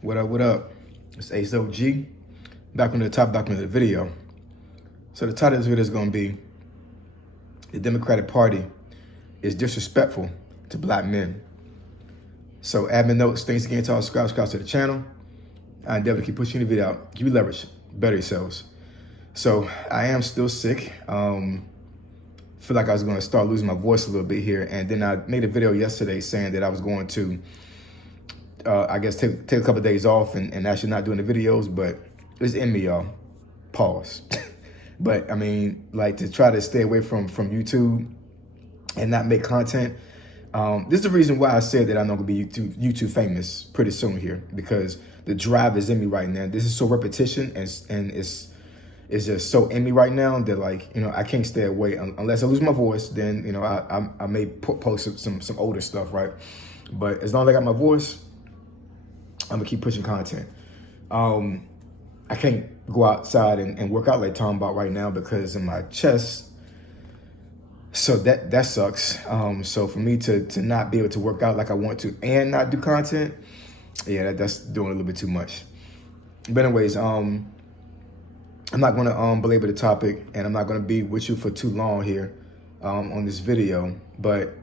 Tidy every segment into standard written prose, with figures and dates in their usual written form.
What up, what up? It's Ace OG, back on the top, back on the video. So the title of this video is gonna be, the Democratic Party is disrespectful to black men. So admin notes, thanks again to all subscribe to the channel. I endeavor to keep pushing the video out, give you leverage, better yourselves. So I am still sick. Feel like I was gonna start losing my voice a little bit here. And then I made a video yesterday saying that I was going to I guess take a couple of days off and actually not doing the videos, but it's in me, y'all. Pause. But I mean, like, to try to stay away from YouTube and not make content. This is the reason why I said that I'm not gonna be YouTube famous pretty soon here, because the drive is in me right now. This is so repetition and it's just so in me right now that, like, I can't stay away unless I lose my voice. Then I may post some older stuff, right? But as long as I got my voice, I'm gonna keep pushing content. I can't go outside and work out like Tom about right now because of my chest. So that sucks. So for me to not be able to work out like I want to and not do content, yeah, that's doing a little bit too much. But anyways, I'm not gonna belabor the topic, and I'm not gonna be with you for too long here on this video. But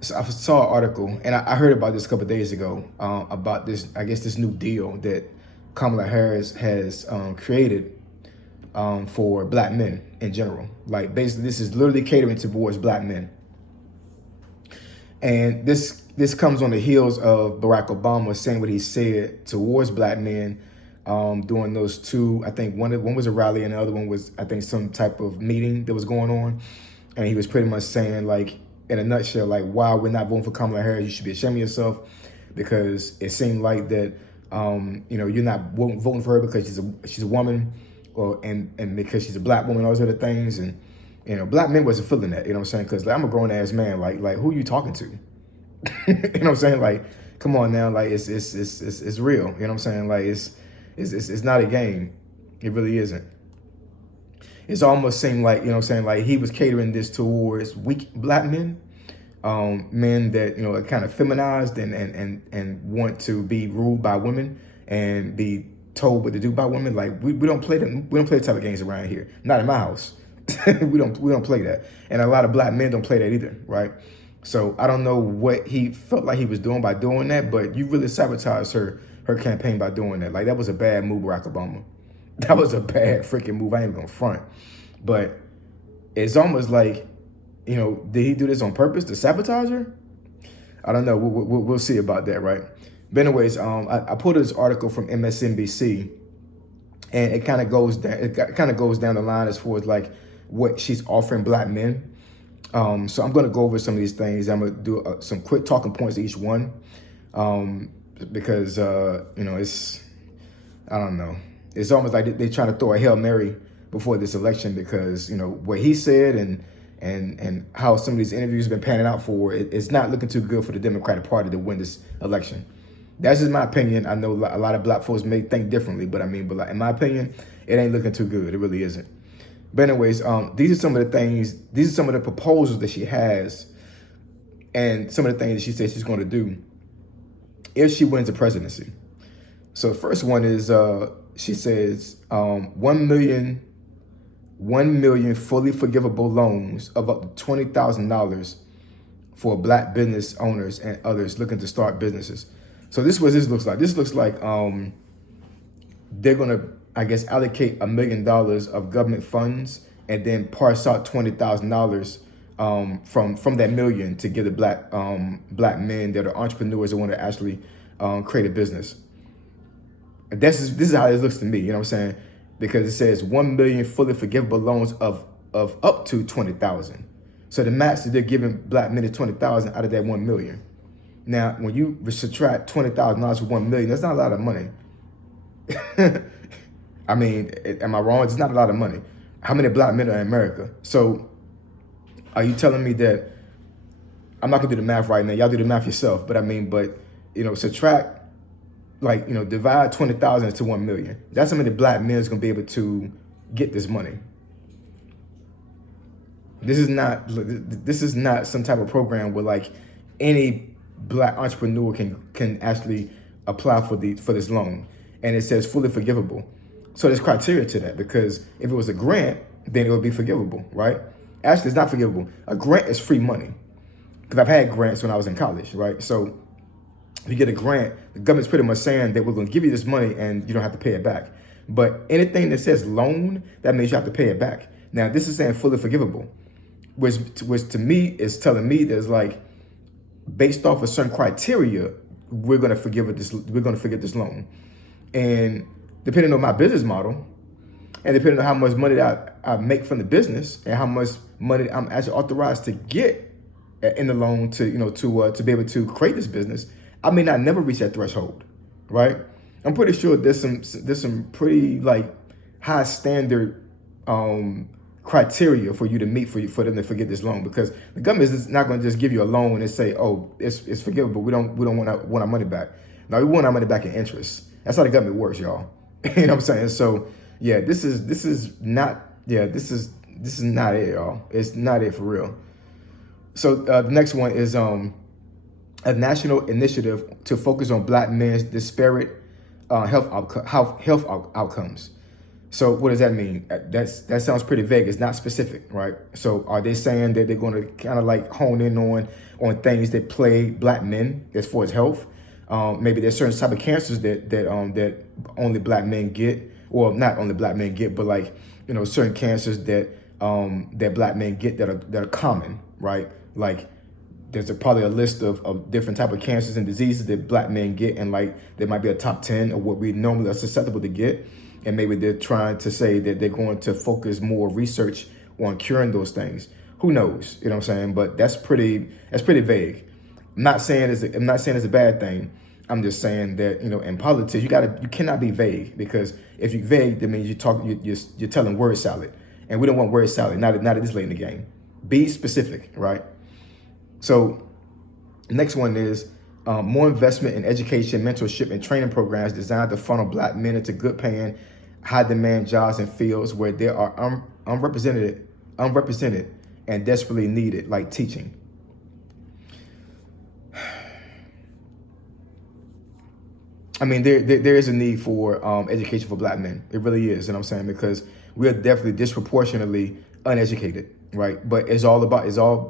so I saw an article, and I heard about this a couple of days ago, about this, I guess, this new deal that Kamala Harris has created for black men in general. Like, basically, this is literally catering towards black men. And this comes on the heels of Barack Obama saying what he said towards black men during those two, I think one was a rally and the other one was, I think, some type of meeting that was going on. And he was pretty much saying, like, in a nutshell, like, wow, we're not voting for Kamala Harris, you should be ashamed of yourself, because it seemed like that, you're not voting for her because she's a woman, and because she's a black woman, all those other things. And, black men wasn't feeling that, what I'm saying? Because, like, I'm a grown ass man, like who are you talking to? You know what I'm saying? Like, come on now, like, it's real, you know what I'm saying? Like, it's not a game. It really isn't. It's almost seemed like, like he was catering this towards weak black men, men that, are kind of feminized and want to be ruled by women and be told what to do by women. Like, we don't play them. We don't play the type of games around here. Not in my house. we don't play that. And a lot of black men don't play that either, right? So I don't know what he felt like he was doing by doing that, but you really sabotaged her campaign by doing that. Like, that was a bad move, Barack Obama. That was a bad freaking move. I ain't even gonna front. But it's almost like, did he do this on purpose to sabotage her? I don't know. We'll see about that, right? But anyways, I pulled this article from MSNBC, and it kind of goes down. It kind of goes down the line as far as, like, what she's offering black men. So I'm going to go over some of these things. I'm going to do some quick talking points to each one, because it's, I don't know. It's almost like they're trying to throw a Hail Mary before this election, because, what he said and how some of these interviews have been panning out for, it's not looking too good for the Democratic Party to win this election. That's just my opinion. I know a lot of black folks may think differently, but like, in my opinion, it ain't looking too good. It really isn't. But anyways, these are some of the things, these are some of the proposals that she has, and some of the things that she says she's going to do if she wins the presidency. So the first one is, she says 1 million fully forgivable loans of up to $20,000 for black business owners and others looking to start businesses. So this is what this looks like. This looks like they're gonna, I guess, allocate $1 million of government funds and then parse out $20,000 from that million to give the black men that are entrepreneurs that want to actually create a business. This is how it looks to me, you know what I'm saying? Because it says 1 million fully forgivable loans of up to 20,000. So the max that they're giving black men is 20,000 out of that 1 million. Now, when you subtract $20,000 from 1 million, that's not a lot of money. I mean, am I wrong? It's not a lot of money. How many black men are in America? So are you telling me that, I'm not gonna do the math right now, y'all do the math yourself, but I mean, subtract, like, divide 20,000 into 1 million. That's how many black men is gonna be able to get this money. This is not some type of program where, like, any black entrepreneur can actually apply for this loan, and it says fully forgivable. So there's criteria to that, because if it was a grant, then it would be forgivable, right? Actually, it's not forgivable. A grant is free money, because I've had grants when I was in college, right? So if you get a grant, the government's pretty much saying that we're going to give you this money and you don't have to pay it back. But anything that says loan, that means you have to pay it back. Now, this is saying fully forgivable, which to me is telling me there's like, based off of certain criteria, we're going to forgive this loan. And depending on my business model, and depending on how much money that I make from the business, and how much money I'm actually authorized to get in the loan to be able to create this business, I may not never reach that threshold, right? I'm pretty sure there's some pretty like high standard criteria for you to meet for them to forget this loan, because the government is not going to just give you a loan and say, oh, it's forgivable. We don't want our money back. No, we want our money back in interest. That's how the government works, y'all. You know what I'm saying? So yeah, this is not not it, y'all. It's not it for real. So the next one is a national initiative to focus on Black men's disparate health outcomes. So what does that mean? That sounds pretty vague. It's not specific, right? So are they saying that they're going to kind of like hone in on things that plague Black men as far as health? Maybe there's certain type of cancers that only Black men get, or not only Black men get, but like, certain cancers that Black men get that are common, right? Like there's probably a list of different type of cancers and diseases that Black men get, and like there might be a top 10 of what we normally are susceptible to get. And maybe they're trying to say that they're going to focus more research on curing those things. Who knows? You know what I'm saying? But that's pretty vague. I'm not saying it's a bad thing. I'm just saying that, in politics, you cannot be vague, because if you're vague, that means you're telling word salad. And we don't want word salad, not at this late in the game. Be specific, right? So next one is more investment in education, mentorship, and training programs designed to funnel Black men into good paying, high demand jobs in fields where they are unrepresented and desperately needed, like teaching. I mean, there is a need for education for Black men. It really is, you know what I'm saying? Because we are definitely disproportionately uneducated, right? But it's all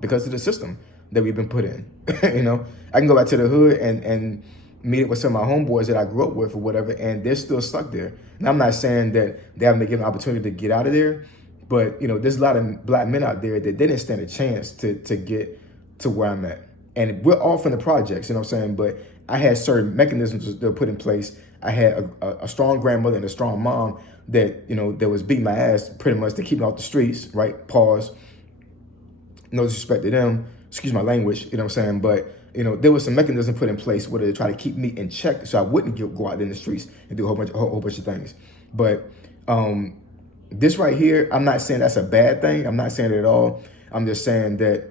because of the system that we've been put in. I can go back to the hood and meet with some of my homeboys that I grew up with or whatever, and they're still stuck there. And I'm not saying that they haven't been given an opportunity to get out of there, but there's a lot of Black men out there that didn't stand a chance to get to where I'm at. And we're all from the projects, you know what I'm saying? But I had certain mechanisms that were put in place. I had a strong grandmother and a strong mom that, that was beating my ass pretty much to keep me off the streets, right? Pause. No disrespect to them. Excuse my language, you know what I'm saying? But, there was some mechanism put in place where they try to keep me in check so I wouldn't go out in the streets and do a whole bunch of things. But this right here, I'm not saying that's a bad thing. I'm not saying it at all. I'm just saying that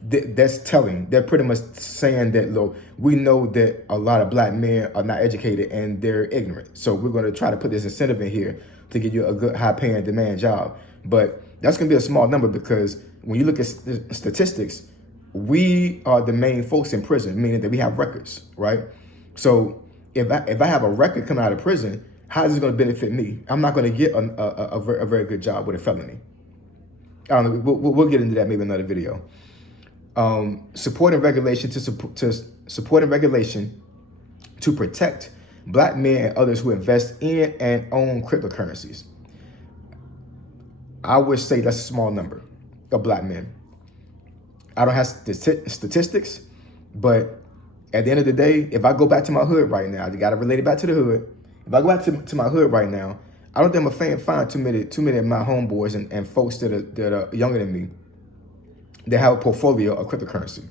that's telling. They're pretty much saying that, look, we know that a lot of Black men are not educated and they're ignorant. So we're going to try to put this incentive in here to get you a good, high-paying demand job. But that's going to be a small number, because when you look at statistics, we are the main folks in prison, meaning that we have records, right? So if I have a record coming out of prison, how is it going to benefit me? I'm not going to get a very good job with a felony. I don't know. We'll get into that maybe in another video. Supporting regulation to protect Black men and others who invest in and own cryptocurrencies. I would say that's a small number of Black men. I don't have statistics, but at the end of the day, if I go back to my hood right now, you got to relate it back to the hood. If I go back to my hood right now, I don't think I'm going to find too many of my homeboys and folks that are younger than me that have a portfolio of cryptocurrency.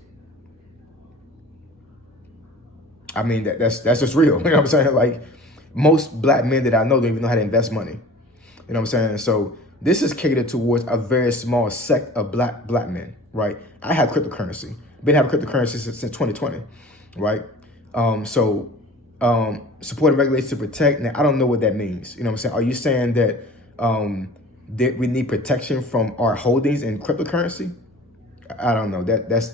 I mean, that's just real. You know what I'm saying? Like, most Black men that I know don't even know how to invest money. You know what I'm saying? So this is catered towards a very small sect of black men, right? I have cryptocurrency. Been having cryptocurrency since 2020, right? Supporting regulations to protect. Now, I don't know what that means. You know what I'm saying? Are you saying that that we need protection from our holdings in cryptocurrency? I don't know. That's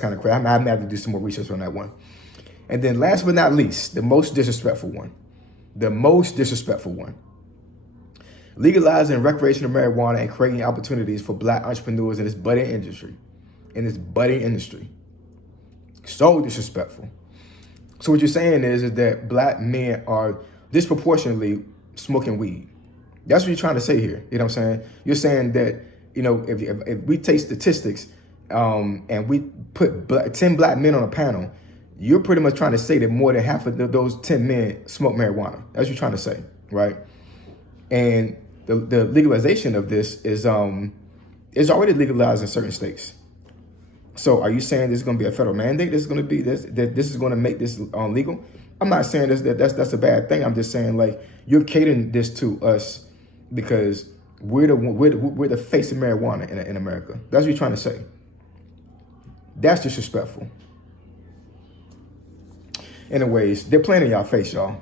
kind of crazy. I'm gonna have to do some more research on that one. And then last but not least, the most disrespectful one. The most disrespectful one. Legalizing recreational marijuana and creating opportunities for black entrepreneurs in this budding industry. So disrespectful. So what you're saying is that black men are disproportionately smoking weed. That's what you're trying to say here. You know what I'm saying? You're saying that, you know, if we take statistics and we put 10 black men on a panel, you're pretty much trying to say that more than half of those 10 men smoke marijuana. That's what you're trying to say, right? And the legalization of this is already legalized in certain states. So are you saying there's going to be a federal mandate that's going to be that this is going to make this legal? I'm not saying that's a bad thing. I'm just saying, like, you're catering this to us because we're the face of marijuana in America. That's what you're trying to say. That's disrespectful. Anyways, they're playing in y'all face, y'all.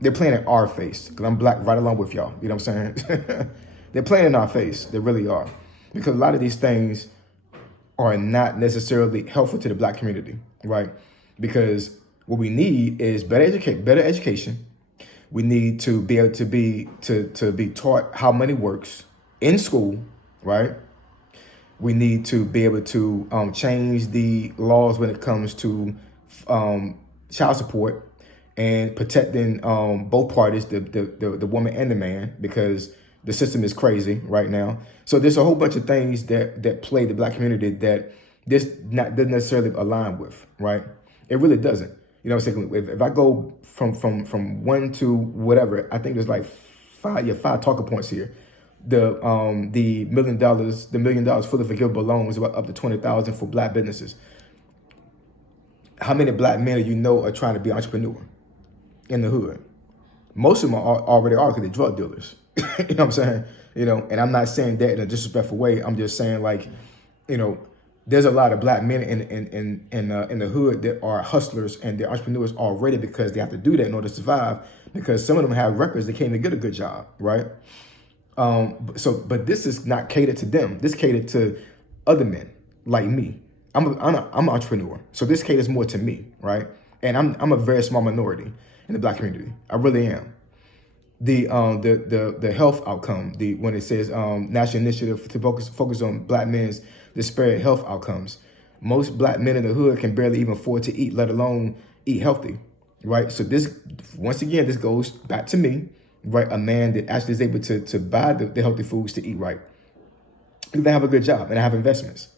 They're playing in our face because I'm black right along with y'all. You know what I'm saying? They're playing in our face. They really are. Because a lot of these things are not necessarily helpful to the black community, right? Because what we need is better education. We need to be able to be taught how money works in school, right? We need to be able to change the laws when it comes to child support and protecting both parties, the woman and the man, because the system is crazy right now. So there's a whole bunch of things that play the black community that this doesn't necessarily align with, right? It really doesn't. You know what I'm saying? If I go from one to whatever, I think there's like five talking points here. The $1 million fully forgivable loans up to $20,000 for black businesses. How many black men do you know are trying to be entrepreneur in the hood? Most of them already are because they're drug dealers. You know what I'm saying? You know, and I'm not saying that in a disrespectful way. I'm just saying, like, you know, there's a lot of black men in the hood that are hustlers and they're entrepreneurs already because they have to do that in order to survive. Because some of them have records, they can't even get a good job, right? But this is not catered to them. This catered to other men like me. I'm an entrepreneur, so this caters more to me, right? And I'm a very small minority in the black community. I really am. The health outcome, when it says national initiative to focus on black men's disparate health outcomes. Most black men in the hood can barely even afford to eat, let alone eat healthy, right? So this, once again, this goes back to me, right? A man that actually is able to buy the healthy foods to eat right. They have a good job and I have investments.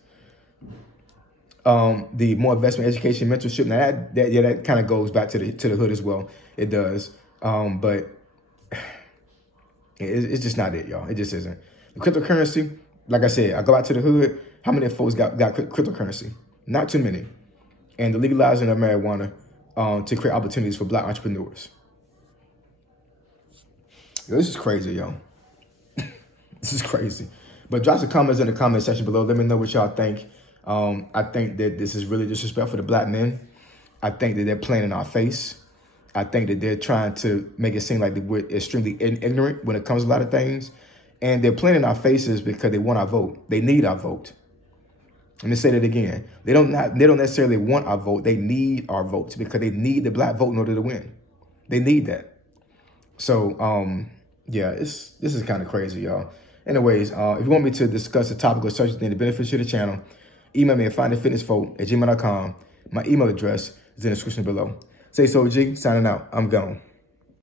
The more investment, education, mentorship. Now that kind of goes back to the hood as well. It does, but it's just not it, y'all. It just isn't. The cryptocurrency, like I said, I go out to the hood. How many folks got cryptocurrency? Not too many. And the legalizing of marijuana to create opportunities for black entrepreneurs. Yo, this is crazy, yo. This is crazy. But drop some comments in the comment section below. Let me know what y'all think. I think that this is really disrespectful to black men. I think that they're playing in our face. I think that they're trying to make it seem like we're extremely ignorant when it comes to a lot of things. And they're playing in our faces because they want our vote. They need our vote. Let me say that again. They don't necessarily want our vote. They need our votes because they need the black vote in order to win. They need that. So, yeah, this is kind of crazy, y'all. Anyways, if you want me to discuss a topic or such thing that benefits you, the channel, email me at findingfitnessfolk@gmail.com. My email address is in the description below. Say so, G. Signing out. I'm gone.